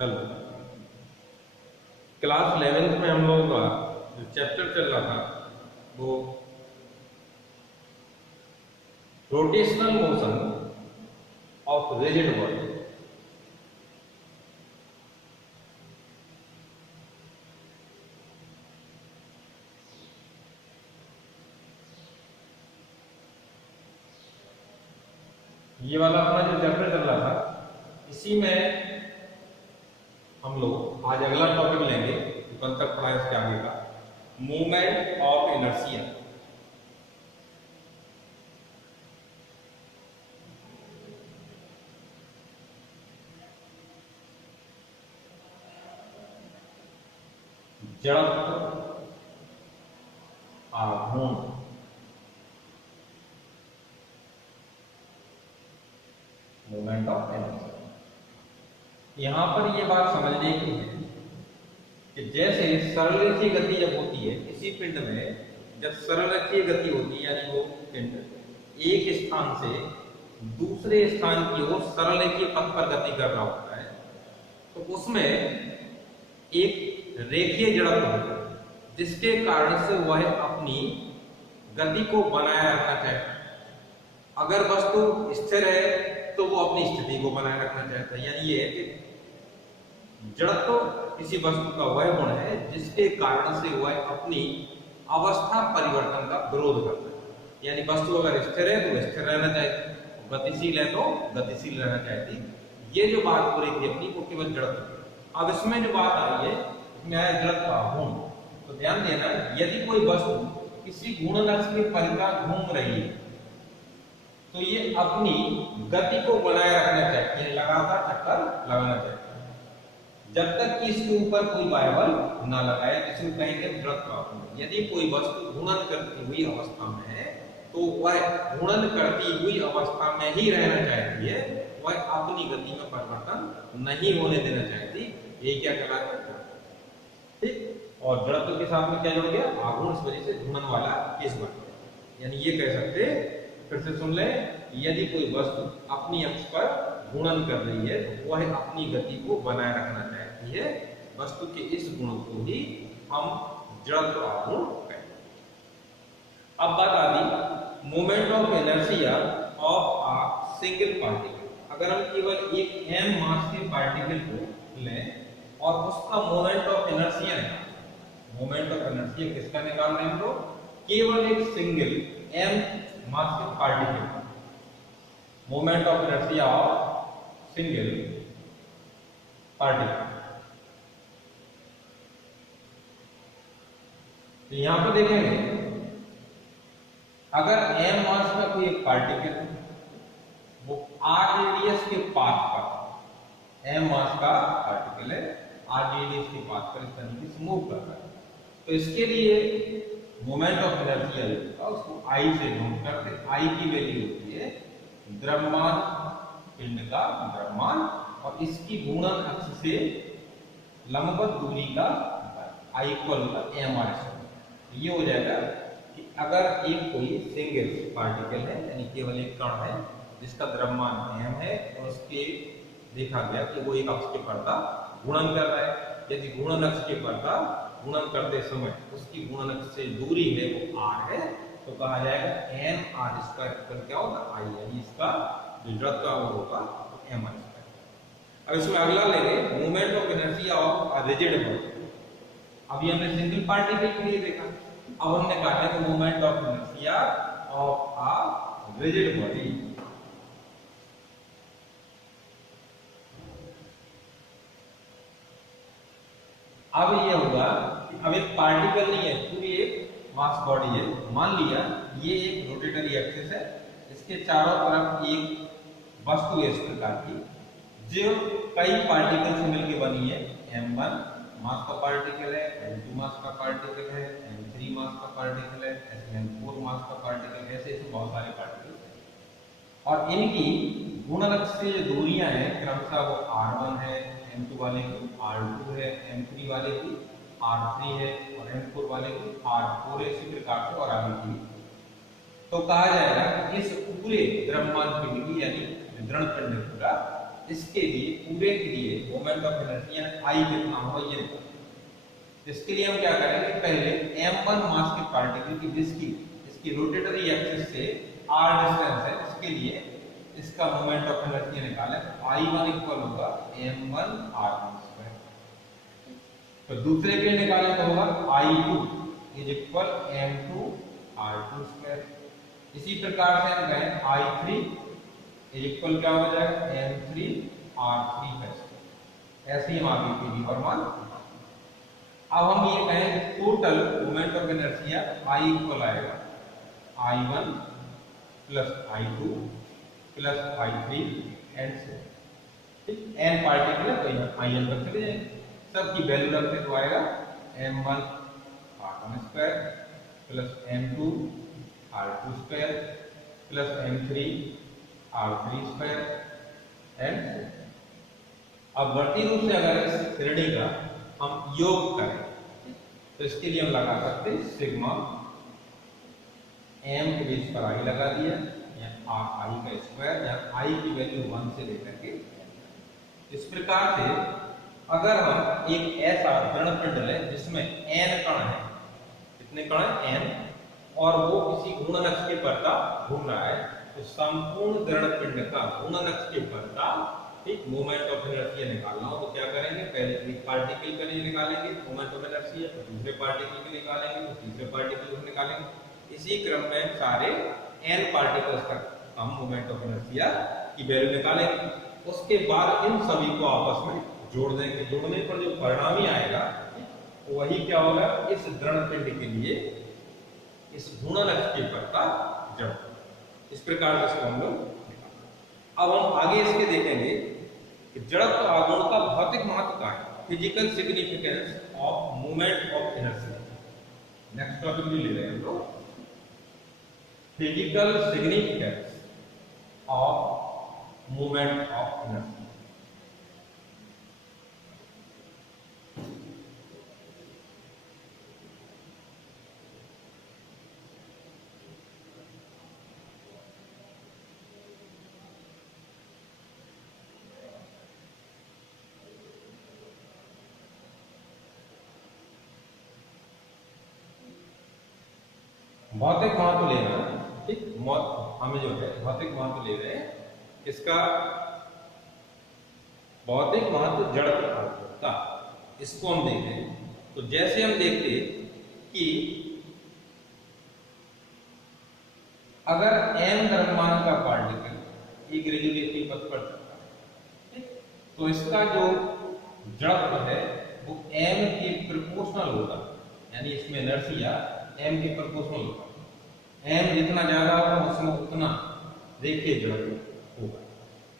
Hello. Class 11th में हम लोगों का जो चैप्टर चल रहा था वो rotational motion of rigid body. ये वाला अपना जो चैप्टर चल रहा था इसी में हम लोग आज अगला टॉपिक लेंगे जो कल तक पढ़ा इसके आगे का मूवमेंट ऑफ इनर्शिया। जड़त्व आघूर्ण मूवमेंट ऑफ इनर्शिया। यहां पर यह बात समझने की है कि जैसे सरलरेखीय गति जब होती है किसी पिंड में, जब सरलरेखीय गति होती है यानी वो पिंड एक स्थान से दूसरे स्थान की ओर सरलरेखीय पथ पर गति कर रहा होता है तो उसमें एक रेखीय जड़त्व होता है जिसके कारण से वह अपनी गति को बनाए रखना चाहता है। अगर वस्तु स्थिर है तो वो अपनी स्थिति को बनाए रखना चाहता है। यानी ये है कि जड़त्व किसी वस्तु का वह गुण है जिसके कारण से वह अपनी अवस्था परिवर्तन का विरोध करता है। यानी वस्तु अगर स्थिर है तो स्थिर रहना चाहती, गतिशील है तो गतिशील रहना चाहती। ये जो बात हो रही थी अपनी वो केवल जड़त्व। अब इसमें जो बात आ रही है इसमें आया जड़त्व आघूर्ण। तो ध्यान देना, यदि कोई वस्तु किसी गुणनक्ष के परितः घूम रही है तो ये अपनी गति को बनाए रखना चाहती है, लगातार चक्कर लगाना चाहती है जब तक कि इसके ऊपर कोई वायुबल ना लगाए, जिसको कहेंगे जड़त्व आघूर्ण। यदि कोई वस्तु घूर्णन करती हुई अवस्था में है तो वह घूर्णन करती हुई अवस्था में ही रहना चाहती है, वह अपनी गति में परिवर्तन नहीं होने देना चाहती। यही क्या कहलाता है, ठीक। और जड़त्व के साथ में क्या जुड़ गया, आघूर्ण, इस वजह से घूर्णन वाला केस बन गया। यानी ये कह सकते, फिर से सुन ले, यदि कोई वस्तु अपनी अक्ष पर घूर्णन कर रही है तो वह अपनी गति को बनाए रखना चाहती है। वस्तु के इस गुण को ही हम जड़त्व आघूर्ण कहते हैं। अब बात आती moment of inertia of a single particle. अगर हम केवल एक m मास के पार्टिकल को लें और उसका मोमेंट ऑफ इनर्शिया निकालें, मोमेंट ऑफ इनर्शिया किसका निकाल रहे हैं हम लोग, केवल एक सिंगल m मास के पार्टिकल का moment of inertia of single particle. तो यहां पर देखेंगे अगर m मास का कोई एक पार्टिकल है वो r रेडियस के पाथ पर, m मास का पार्टिकल है r रेडियस के पाथ पर इस तरीके से मूव कर रहा है तो इसके लिए मोमेंट ऑफ इनर्शिया होगा, उसको I से नोट करते। I की वैल्यू होती है द्रव्यमान, पिंड का द्रव्यमान, और इसकी घूर्णन अक्ष से लंबवत दूरी का I इक्वल होगा mr²। ये हो जाएगा कि अगर एक कोई सिंगल पार्टिकल है यानी केवल एक कण है जिसका द्रव्यमान m है और उसके देखा गया कि वो एक अक्ष के परितः घूर्णन कर रहा है। यदि घूर्णन अक्ष के परितः घूर्णन करते समय उसकी घूर्णन अक्ष से दूरी है वो r है तो कहा जाएगा mr² इक्वल क्या होगा I, यानी इसका जो जड़त्व होगा तो mr²। अब इसमें अगला लेंगे movement of inertia of a rigid body. अभी हमने सिंगल पार्टिकल के लिए देखा, अब हमने कहा है कि movement of inertia of a rigid body. अब ये होगा कि अब एक पार्टिकल नहीं है, पूरी एक मास बॉडी है। मान लिया ये एक रोटेटरी एक्सिस है, इसके चारों तरफ एक वस्तु है इस प्रकार की जो कई पार्टिकल से मिलकर बनी है। m1 मास का पार्टिकल है, m2 मास का पार्टिकल है, m3 मास का पार्टिकल है, m4 मास का पार्टिकल है, ऐसे बहुत सारे पार्टिकल हैं। और इनकी घूर्णन अक्ष से जो दूरियां हैं क्रमशः वो r1 है, m2 वाले की r2 है, m3 वाले की r3 है और m4 वाले की r4 है, इसी प्रकार से और आगे की। तो कहा जाएगा कि इस पूरे द्रव्यमान पिंड की यानी दृढ़ पिंड पूरा इसके लिए पूरे के लिए मोमेंट ऑफ इनर्शिया आई कितना होगा ये निकालना। इसके लिए हम क्या करेंगे, पहले m1 मास के पार्टिकल की जिसकी इसकी रोटेटरी एक्सिस से r डिस्टेंस है, इसके लिए इसका मोमेंट ऑफ इनर्शिया निकालें। तो I1 इक्वल होगा m1 r1 स्क्वायर। तो दूसरे के लिए निकालें तो होगा I2 is equal m2 r2 square. इसी प्रकार से हम कहें I3 इज इक्वल क्या हो जाएगा m3 r3 का स्क्वायर। ऐसे ही हम आगे की भी फॉर्मूला। अब हम ये कहें total moment of inertia I equal आएगा I1 plus I2 plus I3 and से, ठीक, n पार्टिकल है तो यहाँ IN पर चले जाएंगे, सबकी वैल्यू रखते तो आएगा m1 r1 square plus m2 r2 square plus m3 r3 square and. अब वर्ती रूप से अगर इस श्रेणी का हम योग करें तो इसके लिए हम लगा सकते हैं सिग्मा m के बेस पर i लगा दिया या r i का स्क्वायर या i की वैल्यू 1 से लेकर के। इस प्रकार से अगर हम एक ऐसा दृढ़ पिंड लें जिसमें n कण है, कितने कण है n, और वो किसी घूर्णन के परता घूम रहा है, तो संपूर्ण दृढ़ पिंड का घूर्णन के परता, ठीक, मोमेंट ऑफ इनर्शिया निकालना हो तो क्या करेंगे, पहले एक पार्टिकल के लिए निकालेंगे मोमेंट ऑफ इनर्शिया, तो दूसरे पार्टिकल के लिए निकालेंगे, तो तीसरे पार्टिकल को निकालेंगे। इसी क्रम में सारे n पार्टिकल्स का हम मोमेंट ऑफ इनर्शिया की वैल्यू निकालेंगे। उसके बाद इन सभी को आपस में जोड़ देंगे। जोड़ने पर जो परिणामी आएगा वही क्या होगा, इस दृढ़ पिंड के लिए इस घूर्णन अक्ष के परता जड़। इस प्रकार से इसको हम लोग। अब हम आगे इसके देखेंगे कि जड़त्व आघूर्ण का भौतिक महत्व क्या है, physical significance of movement of inertia. Next topic भी ले रहे हैं हम लोग, physical significance of movement of inertia. भौतिक महत्व ले रहे हैं, ठीक, हमें जो है भौतिक महत्व ले रहे हैं, इसका भौतिक महत्व जड़त्व का, इसको हम देखें तो जैसे हम देखते कि अगर n द्रव्यमान का पार्टिकल एक रेडियोएक्टिव पथ पर चलता है, ठीक, तो इसका जो जड़त्व है वो m के प्रोपोर्शनल होगा, यानी इसमें इनर्शिया m के प्रोपोर्शनल होगा। m जितना ज्यादा होगा उसमें उतना रेखीय जड़त्व होगा,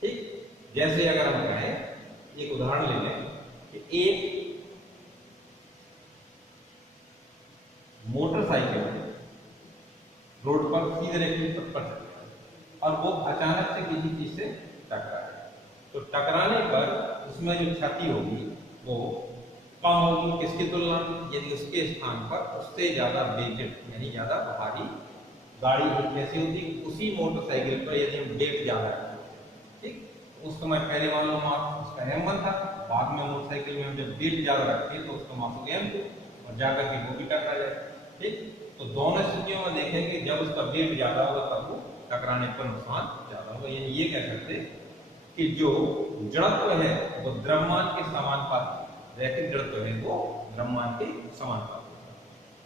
ठीक। जैसे अगर हम कहें, एक उदाहरण ले लें कि एक मोटरसाइकिल रोड पर सीधे रेखीय पथ पर चल रहा है और वो अचानक से किसी चीज से टकराए, तो टकराने पर उसमें जो क्षति होगी वो कम होगी किसकी तुलना में, यदि उसके स्थान पर उससे ज्यादा वेटेड यानी ज्यादा भारी गाड़ी कैसी होती, उसी मोटरसाइकिल पर यदि हम वेट ज्यादा रखें, ठीक, उस समय पहले मान लो मास उसका m1 था, बाद में मोटरसाइकिल में हम जब वेट ज्यादा रखते तो उसका मास हो गया m2 और जाकर के वो भी टकरा जाए, ठीक। तो दोनों स्थितियों में देखेंगे जब उसका वेट ज्यादा होगा तब वो टकराने पर नुकसान ज्यादा होगा। यानी ये कह सकते कि जो जड़त्व है वो द्रव्यमान के समानुपाती, रैखिक जड़त्व है वो द्रव्यमान के समानुपाती।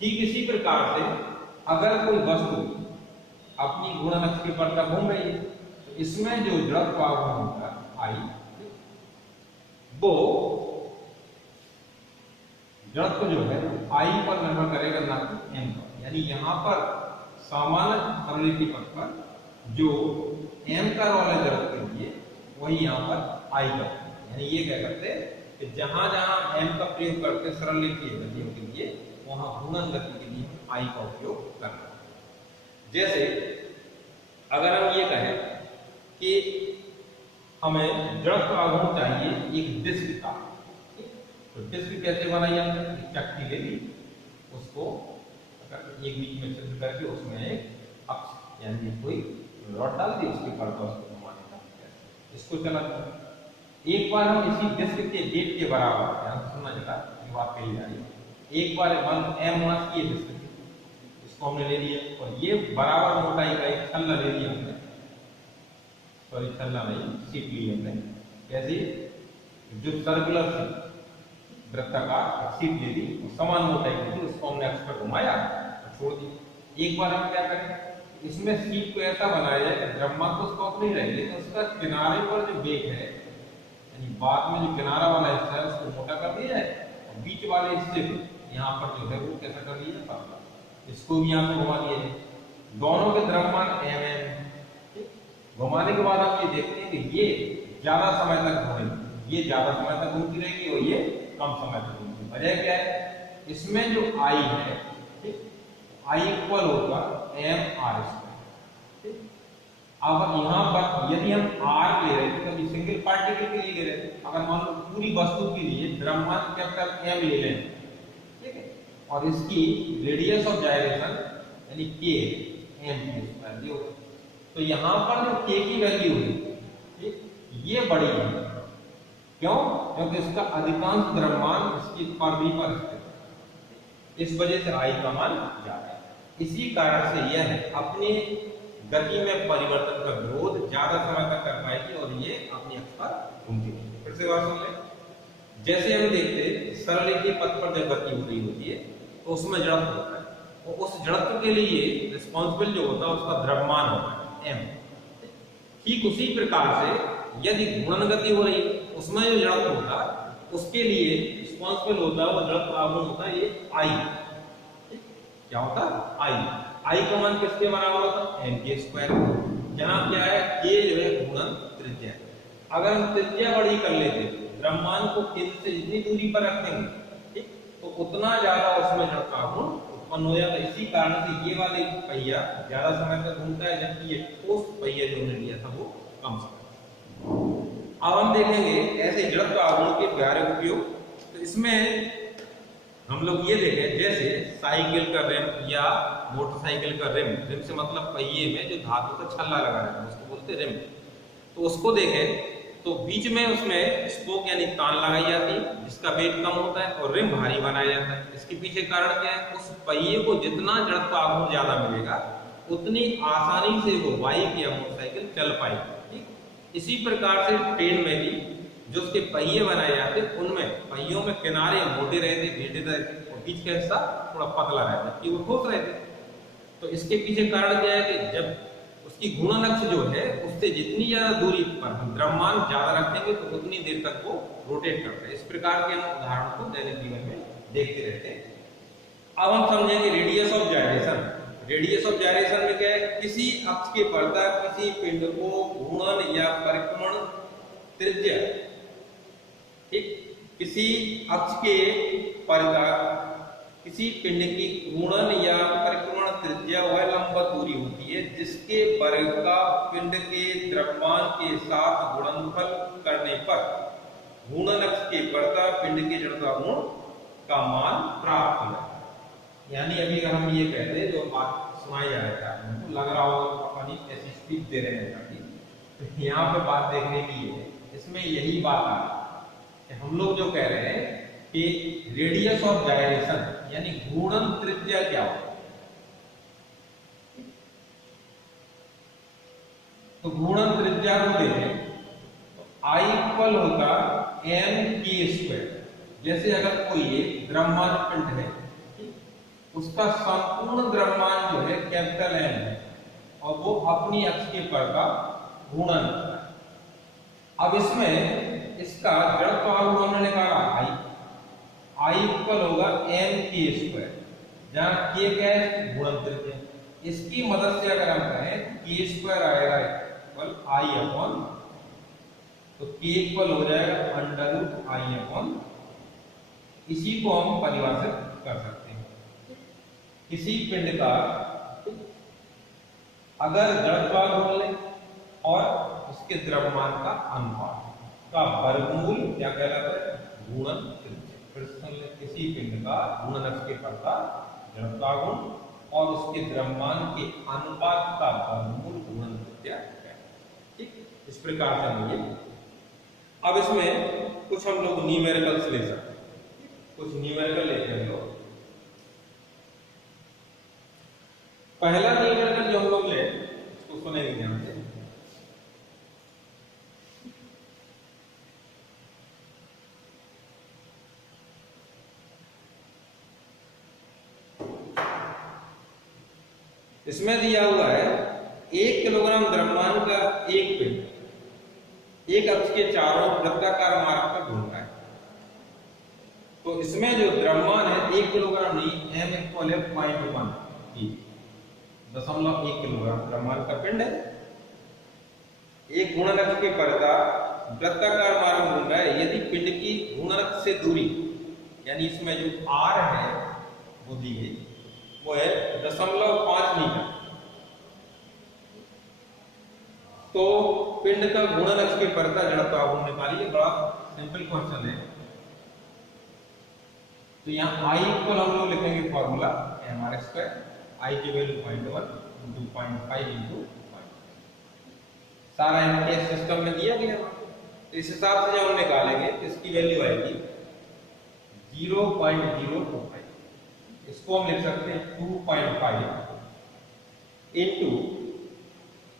ठीक इसी प्रकार से अगर कोई वस्तु अपनी घूर्णन अक्ष के परता घूम रही है तो इसमें जो जड़त्व आघूर्ण होगा I, वो जड़त्व जो है I पर निर्भर करेगा ना कि m पर। यानी यहाँ पर सामान्य सरलिखी पथ पर जो m का वाला जड़त्व के लिए वही यहाँ पर I का, यानी ये कह सकते हैं कि जहां जहां m का प्रयोग करते सरलिखीय गतियों के लिए वहां घूर्णन गति के लिए I का उपयोग करना। जैसे अगर हम ये कहें कि हमें जड़त्व आघूर्ण चाहिए एक डिस्क का, तो डिस्क कैसे बनाई हमने, चक्की ले ली, उसको एक बीच में छिद्र करके उसमें एक अक्ष यानी कोई रॉड डाल दी, उसके परत उसको घुमाने का, इसको चला। एक बार हम इसी डिस्क के वेट के बराबर, ध्यान सुनना जरा, ये बात कही जा रही है। एक बार मान एम मास की डिस्क थी, इसको हमने ले लिया और ये बराबर मोटाई का एक छल्ला ले लिया हमने, सॉरी छल्ला नहीं, शीट ली हमने, कैसी जो सर्कुलर थी, वृत्ताकार शीट ले ली, समान मोटाई की थी, उसको हमने अक्ष पर घुमाया और छोड़ दिया। एक बार हम क्या करें, इसमें शीट को ऐसा बनाया जाए कि द्रव्यमान तो स्टॉक नहीं रहे, लेकिन उसका किनारे पर जो वेग है, यानी बाद में जो किनारा वाला हिस्सा है उसको मोटा कर दिया जाए और बीच वाले हिस्से को यहाँ पर जो है वो कैसा कर दिया जाए, पतला, इसको भी यहाँ पे घुमा दिया जाए। दोनों के द्रव्यमान mm, घुमाने के बाद आप ये देखते हैं कि ये ज्यादा समय तक घूमेगी, ये ज्यादा समय तक घूमती रहेगी और ये कम समय तक घूमती। वजह क्या है, इसमें जो I है, I इक्वल होगा mr स्क्वायर। अब यहाँ पर यदि हम r ले रहे थे तो अभी सिंगल पार्टिकल के लिए ले रहे थे, अगर मान लो पूरी वस्तु के लिए द्रव्यमान कैपिटल M ले लें, ठीक है, और इसकी रेडियस ऑफ जाइरेशन यानी k m स्क्वायर ये, तो यहाँ पर जो k की वैल्यू है ये बड़ी है, क्यों? क्योंकि इसका अधिकांश द्रव्यमान इसकी परिधि पर स्थित है, इस वजह से I का मान ज्यादा है। इसी कारण से यह अपनी गति में परिवर्तन का विरोध ज्यादा समय तक कर पाएगी और ये अपनी अक्ष पर घूमती रहेगी। फिर से बात सुन ले, जैसे हम देखते हैं सरल पथ पर जब गति हो रही होती है तो उसमें जड़त्व होता है और उस जड़त्व के लिए रिस्पॉन्सिबल जो होता है उसका द्रव्यमान होता है m। ठीक उसी प्रकार से यदि घूर्णन गति हो रही है उसमें जो जड़त्व होता है उसके लिए रिस्पॉन्सिबल होता है वो जड़त्व आघूर्ण होता है ये I। क्या होता है I का मान किसके बराबर होता है, m के स्क्वायर। यहाँ क्या है, k जो है घूर्णन त्रिज्या। अगर हम त्रिज्या बड़ी कर लेते द्रव्यमान को केंद्र से जितनी दूरी पर रखेंगे, ठीक, तो उतना ज्यादा उसमें जड़ता आघूर्ण उत्पन्न हो जाता। इसी कारण से ये वाले पहिया ज्यादा समय तक घूमता है, जबकि ये ठोस पहिया जो हमने लिया था वो कम समय। अब हम देखेंगे ऐसे जड़त्व आघूर्ण के व्यावहारिक उपयोग। तो इसमें हम लोग ये देखें, जैसे साइकिल का रिम या मोटरसाइकिल का रिम, रिम से मतलब पहिए में जो धातु का छल्ला लगा रहता है उसको बोलते हैं रिम। तो उसको देखें तो बीच में उसमें स्पोक यानी तान लगाई जाती है जिसका वेट कम होता है और रिम भारी बनाया जाता है। इसके पीछे कारण क्या है, उस पहिए को जितना जड़त्व आघूर्ण ज्यादा मिलेगा उतनी आसानी से वो बाइक या मोटरसाइकिल चल पाएगी। ठीक इसी प्रकार से ट्रेन में भी जो उसके पहिए बनाए जाते उनमें पहियों में किनारे मोटे रहते, भेटे रहते और बीच का हिस्सा थोड़ा पतला रहता है कि वो ठोस रहते। तो इसके पीछे कारण क्या है कि जब उसकी घूर्णन अक्ष जो है उससे जितनी ज्यादा दूरी पर हम द्रव्यमान ज्यादा रखेंगे तो उतनी देर तक वो रोटेट करता है। इस प्रकार के हम उदाहरण को दैनिक जीवन में देखते रहते हैं। अब हम समझेंगे रेडियस ऑफ जाइरेशन। रेडियस ऑफ जाइरेशन में क्या है, किसी अक्ष के पर्दा किसी पिंड को घूर्णन या परिक्रमण त्रिज्या, ठीक, किसी अक्ष के पर्दा किसी पिंड की घूर्णन या परिक्रमण त्रिज्या वह लंबवत दूरी होती है जिसके वर्ग का पिंड के द्रव्यमान के साथ गुणनफल करने पर घूर्णन अक्ष के पर्दा पिंड के जड़ता गुण का मान प्राप्त होता है। यानी अभी अगर हम ये कहते जो बात सुनाई जा रहा है हमको लग रहा होगा अपनी ऐसी स्पीच दे रहे हैं, तो यहाँ पे बात देखने की है, इसमें यही बात आ रही है। हम लोग जो कह रहे हैं कि रेडियस ऑफ जाइरेशन यानी घूर्णन त्रिज्या क्या होता है, तो घूर्णन त्रिज्या को देखें तो I इक्वल होगा m k स्क्वायर। जैसे अगर कोई द्रव्यमान पिंड है, उसका संपूर्ण द्रव्यमान जो है कैपिटल M है और वो अपनी अक्ष के पर्दा घूर्णन करता है। अब इसमें इसका जड़त्व आघूर्ण हमने निकाला I इक्वल होगा m k स्क्वायर, जहां k क्या है घूर्णन त्रिज्या। इसकी मदद से अगर हम कहें k स्क्वायर आएगा इक्वल I अपॉन, तो k इक्वल हो जाएगा अंडर रूट I अपॉन, इसी को हम परिभाषित कर सकते हैं। किसी पिंड का अगर जड़त्व आघूर्ण लें और उसके द्रव्यमान का अनुपात का वर्गमूल क्या कहलाता है, घूर्णन त्रिज्या। फिर सुन ले, किसी पिंड का घूर्णन अक्ष के पर्दा जड़त्व आघूर्ण और उसके द्रव्यमान के अनुपात का वर्गमूल घूर्णन त्रिज्या है। ठीक, इस प्रकार से हम ये। अब इसमें कुछ हम लोग न्यूमेरिकल्स ले सकते हैं, कुछ न्यूमेरिकल लेते हैं हम लोग। पहला न्यूमेरिकल जो हम लोग ले उसको सुनेंगे ध्यान से। इसमें दिया हुआ है 1 किलोग्राम द्रव्यमान का एक पिंड एक अक्ष के चारों वृत्ताकार मार्ग पर घूम रहा है। तो इसमें जो द्रव्यमान है 1 किलोग्राम नहीं, m इक्वल है 0.1 0.1 किलोग्राम द्रव्यमान का पिंड है। एक घूर्णन के परता वृत्ताकार मार्ग में घूम रहा है यदि पिंड की घूर्णन से दूरी, यानी इसमें जो r है वो दी गई, वो है 0.5 मीटर। तो पिंड का घूर्णन अक्ष के परता जड़त्व आघूर्ण निकालिए। बड़ा सिंपल क्वेश्चन है। तो यहाँ I इक्वल हम लोग लिखेंगे फॉर्मूला mr², I की वैल्यू 0.1 × 0.5 × 0.5। सारा एमटीएस सिस्टम में दिया गया। तो इस हिसाब से जब हम निकालेंगे इसकी वैल्यू आएगी 0.025। इसको हम लिख सकते हैं 2.5 इंटू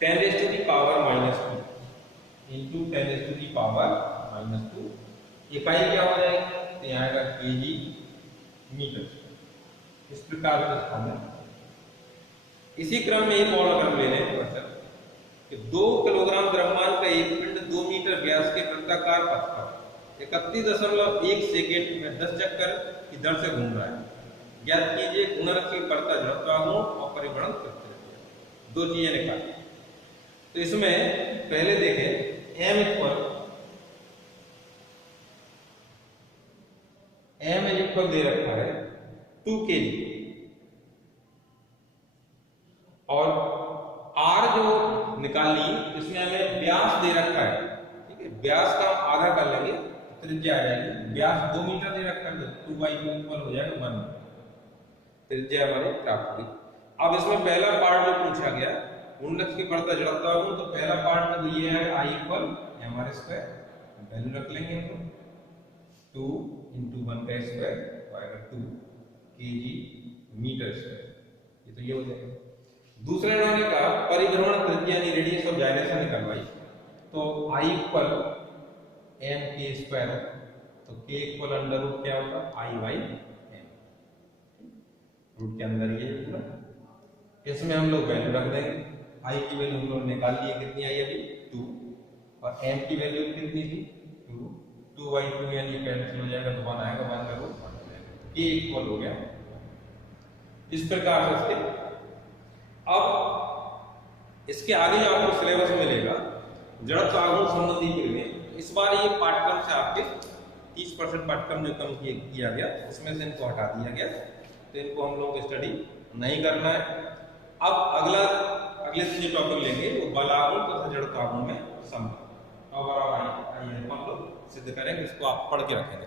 10⁻⁻² इंटू 10⁻⁻²। इकाई क्या हो जाएगी? तो यहाँ आएगा केजी मीटर। इस प्रकार से फॉर्मूला। इसी क्रम में एक और अगर ले लें कि 2 किलोग्राम द्रव्यमान का एक पिंड 2 मीटर व्यास के वृत्ताकार पथ पर 31.1 सेकेंड में 10 चक्कर की दर से घूम रहा है। ज्ञात कीजिए घूर्णन की परता जड़त्व आघूर्ण और परिभ्रमण करते रहते हैं। दो चीजें निकालें। तो इसमें पहले देखें m इक्वल दे रखा है 2 kg और r जो निकाल ली इसमें हमें व्यास दे रखा है। ठीक है, व्यास का हम आधा कर लेंगे, त्रिज्या आ जाएगी। व्यास 2 मीटर दे रखा है तो 2/2 इक्वल हो जाएगा 1 मीटर। त्रिज्या हमारी प्राप्त हुई। अब इसमें पहला पार्ट जो पूछा गया घूर्णन की परता जड़त्व आघूर्ण, तो पहला पार्ट में तो ये है I इक्वल mr², वैल्यू रख लेंगे हम लोग 2 × 1 का स्क्वायर आएगा 2 kg मीटर स्क्वायर। ये तो ये हो जाएगा। दूसरे उन्होंने कहा परिभ्रमण त्रिज्या यानी रेडियस ऑफ जाइरेशन निकलवाई। तो I इक्वल m² तो k इक्वल अंडर रूट क्या होगा I/m, रूट के अंदर ये पूरा। इसमें हम लोग वैल्यू रख देंगे। I की वैल्यू हम लोग निकाल लिए, कितनी आई अभी 2, और m की वैल्यू कितनी थी 2, 2/2 यानी कैंसिल हो जाएगा तो 1 आएगा, 1 का रूट k इक्वल हो गया। इस प्रकार से इसके अब इसके आगे जो आपको सिलेबस मिलेगा जड़त्व आघूर्ण संबंधी क्रियाएं, इस बार ये पाठ्यक्रम से आपके 30% पाठ्यक्रम जो कम किया गया उसमें से इनको हटा दिया गया, तो इनको हम लोग स्टडी नहीं करना है। अब अगले दिन जो टॉपिक लेंगे वो बल आघूर्ण तथा जड़त्व आघूर्ण में संबंध, और हम लोग सिद्ध करेंगे। इसको आप पढ़ के रखेंगे।